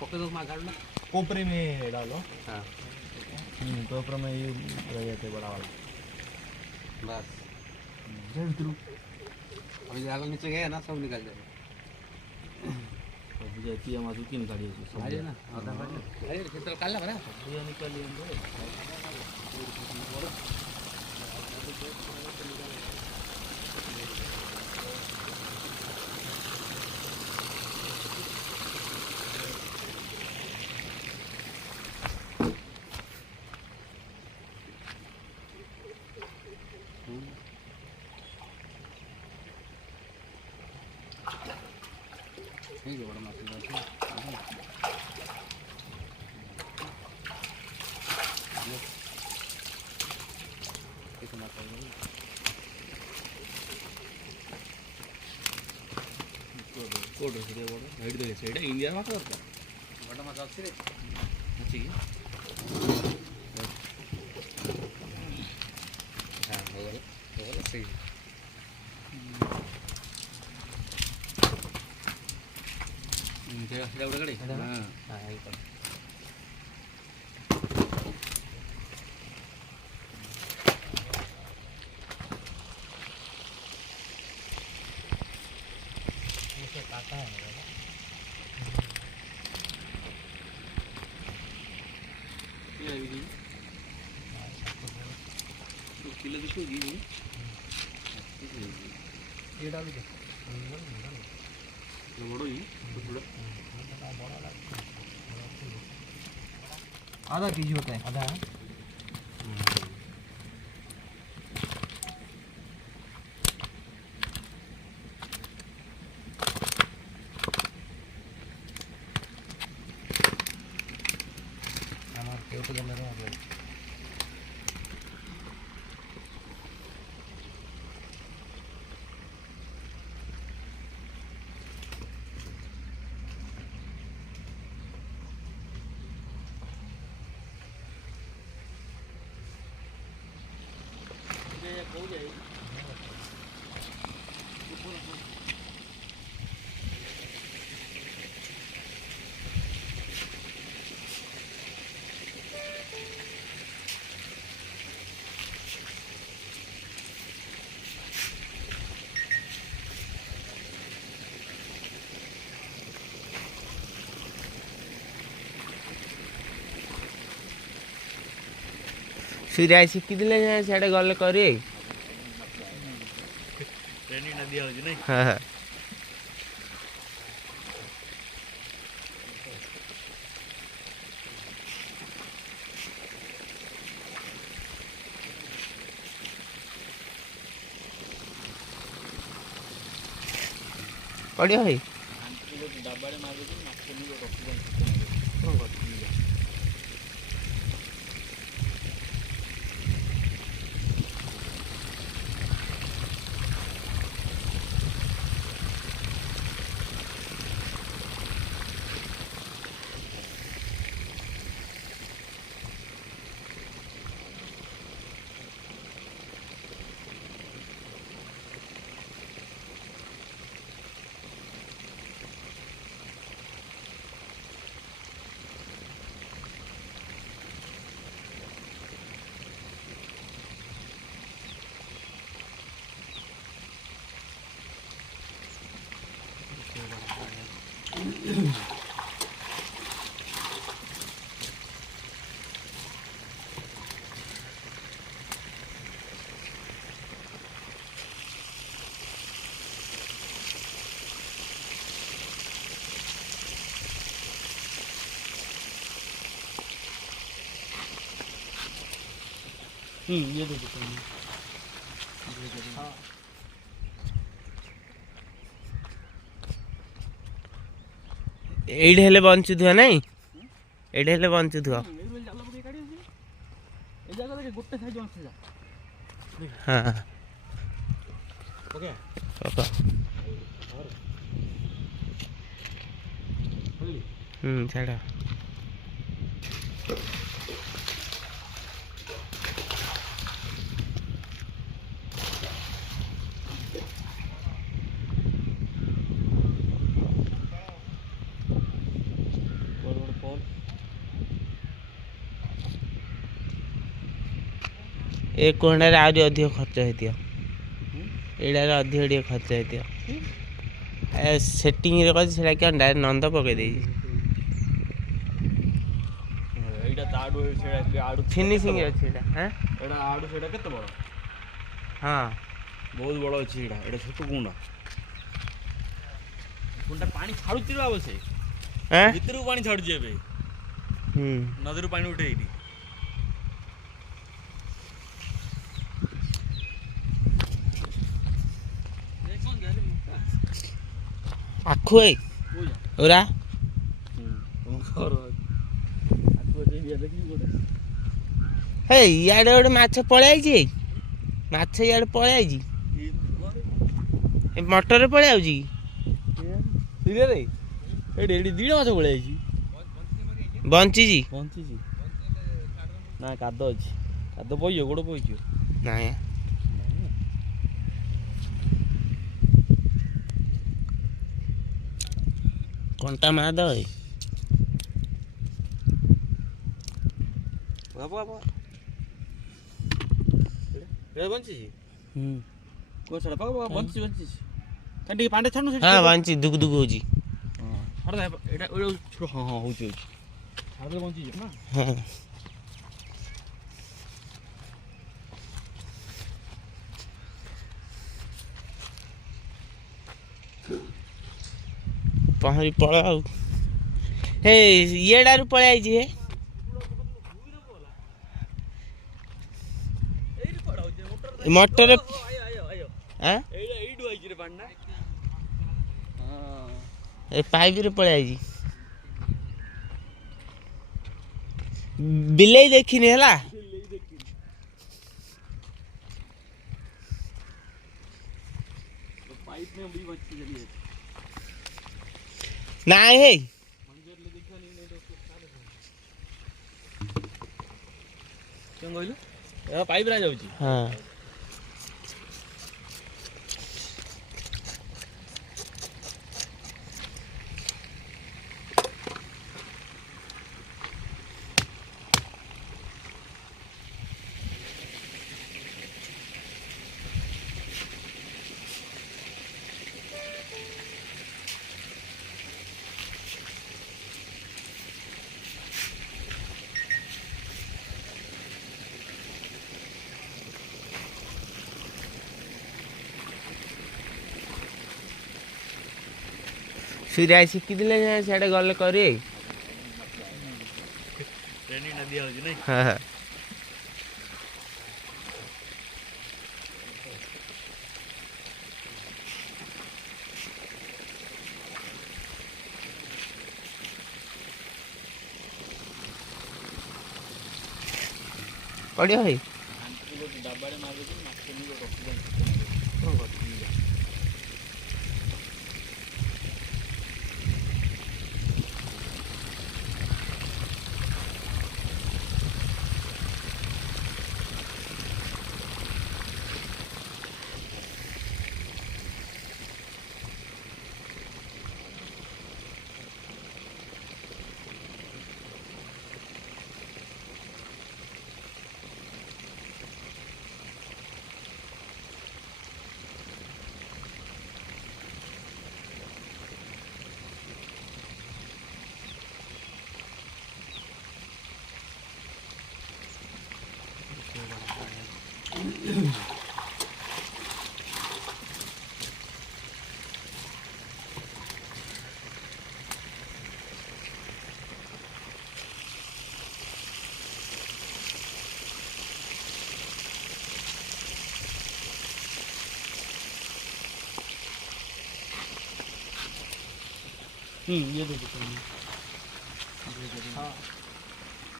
पके दो मार ना कोपरे में डालो। हाँ कोपरे में ये रह जाते बड़ा वाला। बस अभी जाल नीचे गया ना सब निकल जाएगा। अब जाती है माधु की निकाली है सब आ ना आधा अरे खेतर काल लगा ये निकाली अंदर नहीं जो बड़ा मछली है कितना मात्रा है कोड है बड़ा हाइट दे साइड इंडिया में करता बड़ा मछली अच्छी रे अच्छी हाँ वो सही है उड़ा गड़ी हाँ हाँ यही कर उसे काटा है ये अभी दो किलो दिखो जी ये डाल दो ये बड़ो ही थोड़ा आधा केजी होता है आधा हमारे पेट जम रहे हैं सूर्य शिखिले सियाड़े गले करी ट्रेनिंग ना दिया हो नहीं हाँ हाँ पड़ियो भाई डब्बा मार ये दे देते हैं एइड हेले बंचुथुआ नहीं एइड हेले बंचुथुआ ए जगह रे गुट्टे साइज बंच जा हाँ ओके ओके छाड़ ଏ କୋଣାରେ ଆହୁରି ଅଧିକ ଖର୍ଚ୍ଚ ହେଇଥିବ ଏଇଟାରେ ଅଧିକ ଟିକେ ଖର୍ଚ୍ଚ ହେଇଥିବ ସେଟିଂରେ କରିଛି ସେଇଟା କ'ଣ ଡାଇରେକ୍ଟ ନନ୍ଦ ପକେଇ ଦେଇଛି ଏଇଟା ତାଠୁ ସେଇଟା ଆଡୁ ଫିନିସିଂ ଅଛି ଏଇଟା ଏଇଟା ଆଡୁ ସେଇଟା କେତେ ବଡ଼ ହଁ ବହୁତ ବଡ଼ ଅଛି ଏଇଟା ଏଇଟା ଛୋଟ କୁଣ୍ଡ କୁଣ୍ଡଟା ପାଣି ଛାଡୁଛି ବା ଅବଶ୍ୟ ଭିତରକୁ ପାଣି ଛାଡୁଛି ଏବେ ନଦୀରୁ ପାଣି ଉଠେଇକି ଆଖୁ ଏଇ ଓରା ହେ ଇଆଡ଼େ ଗୋଟେ ମାଛ ପଳେଇ ଆଇଛି ମାଛ ଇଆଡ଼େ ପଳେଇ ଆଇଛି ଏ ମଟରରେ ପଳେଇ ଆଉଛି ଏଇଠି ଏଇଠି ଦିଟା ମାଛ ପଳେଇ ଯାଇଛି ବଞ୍ଚିଛି ବଞ୍ଚିଛି ନା କାଦ ଅଛି କାଦ ପଇଯିବ ଗୋଡ଼ ପଇଯିବ ନାଇଁ କଣ୍ଟା ମାଦ ଏ ବଞ୍ଚିଛି କୋଉ ସେଟା ବଞ୍ଚିଛି ବଞ୍ଚିଛି କାହିଁ ଟିକେ ପାଣ୍ଡେ ଛାଡୁନ ହଁ ବଞ୍ଚିଛି ଦୁକୁ ଦୁକୁ ହଉଛି ଏଇଟା ହଁ ହଁ ହଉଛି ହଉଛି ବଞ୍ଚିଯିବ ନା ହଁ ପହଁରି ପଳ ଆଉ ହେ ଇଏଟାରୁ ପଳେଇ ଆଇଛି ହେ ମଟରରେ ଏଇଠୁ ଆଇଛି ରେ ପାଣି ନା ଏ ପାଇପରେ ପଳେଇ ଆଇଛି ବିଲେଇ ଦେଖିନି ହେଲା ନାଇଁ ହେ କ'ଣ କହିଲୁ ପାଇପରେ ଯାଉଛି ହଁ ସୁରିଆ ଶିଖିଥିଲେ ସିଆଡ଼େ ଗଲେ କରିବେ ଟ୍ରେନିଂଟା ଦିଆହେଉଛି ନାଇଁ ହଁ ହଁ ପଡ଼ିବ ଭାଇ ଡବାରେ ମାରିକି ମାଛ ରଖିଦେବି ये दे देते हैं। हाँ